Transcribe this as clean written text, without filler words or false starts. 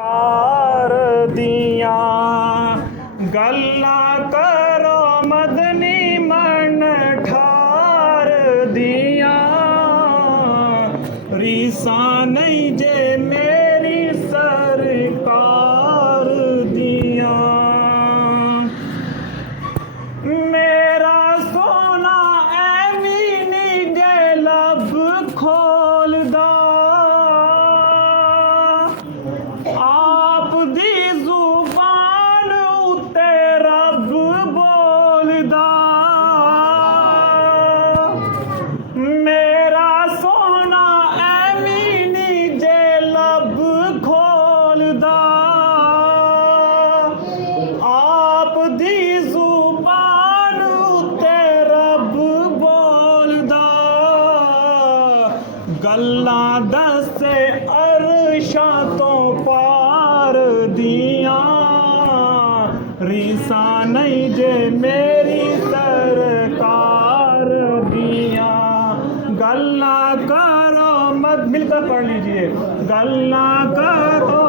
car दिया गल्ला करो मदनी मन ठार दिया रीसा नहीं जे मेरी सरकार दिया मेरा सोना ऐवी नहीं जे लब खोलदा आप दी जुबान उत्ते रब बोलदा मेरा सोना ऐवी नहीं जे लब खोलदा आप दी जुबान उत्ते रब बोलदा गल्लां दसे अरशां तो पार दिया रीसा नहीं जे मेरी सरकार दिया गल्ला करो मत मिलकर पढ़ लीजिए गल्ला करो